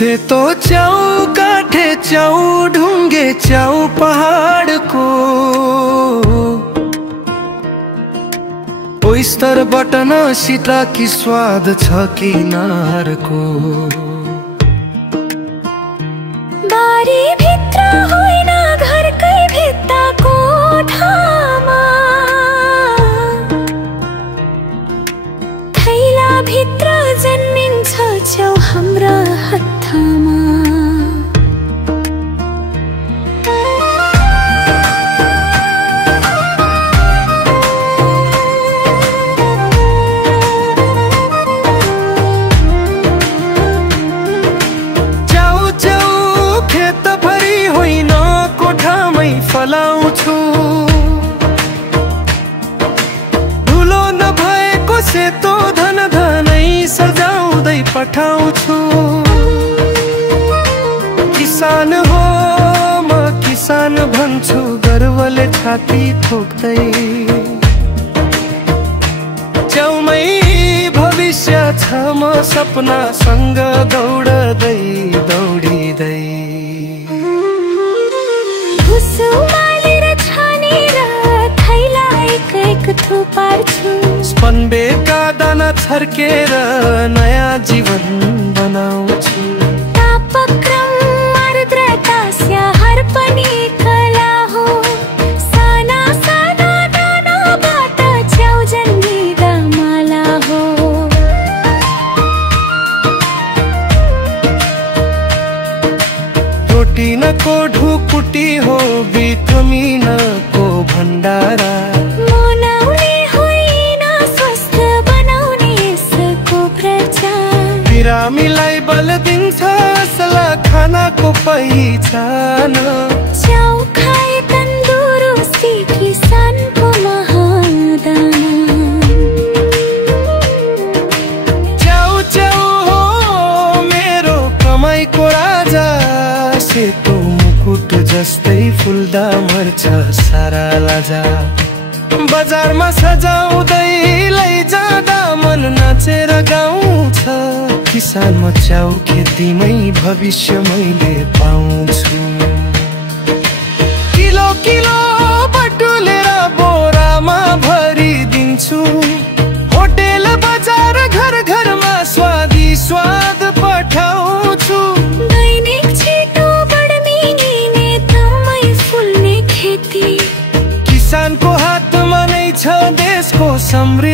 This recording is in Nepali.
सेतो च्याउ काठे च्याउ ढुङ्गे च्याउ पहाडको ओइस्टर बटन सिता कि स्वाद छ किनारको बारी भित्र होइन घरकै भित्ता कोठामा थैला भित्र जन्मिन्छ च्याउ हाम्रा हत्थामा फलाउँछु धुलो नभएको सेतो धन धनै सजाउँदै पठाउँछु किसान हो म किसान भन्छु गर्वले छाती ठोक्दै च्याउमै भविष्य छ म सपनासँग दौडदै दौडिँदै उमालेर छानेर थैला एक थुपार्छु स्पनबेका दाना छर्केर नयाँ जीवन बनाउँछु तापक्रम आर्द्रता स्याहार पनि कला हो साना साना दानाबाट च्याउ जन्मिँदा माला हो प्रोटिनको ढुकुटी हो भिटामिनको भण्डारा मनाउने होइन स्वस्थ बनाउने यसको प्रचार बिरामीलाई बल दिन्छ असला खानाको पहिचान च्याउ खाए तन्दुरुस्ती किसानको महादाना च्याउ च्याउ हो मेरो कमाइको राजा सेतो मुकुट जस्तै फुल्दा मर्छ सारा लाजा बजारमा सजाउँदै लैजाँदा मन नाचेर गाउँछ किसानमा च्याउ खेतीमै भविष्य मैले पाउँछु किलो किलो बटुलेर बोरामा भरिदिन्छु होटेल बजार घर घरमा स्वादी स्वाद पठाउँछु दैनिक छिटो बढ्ने तमै फुल्ने खेती किसानको हातमा नै छ देशको समृद्धि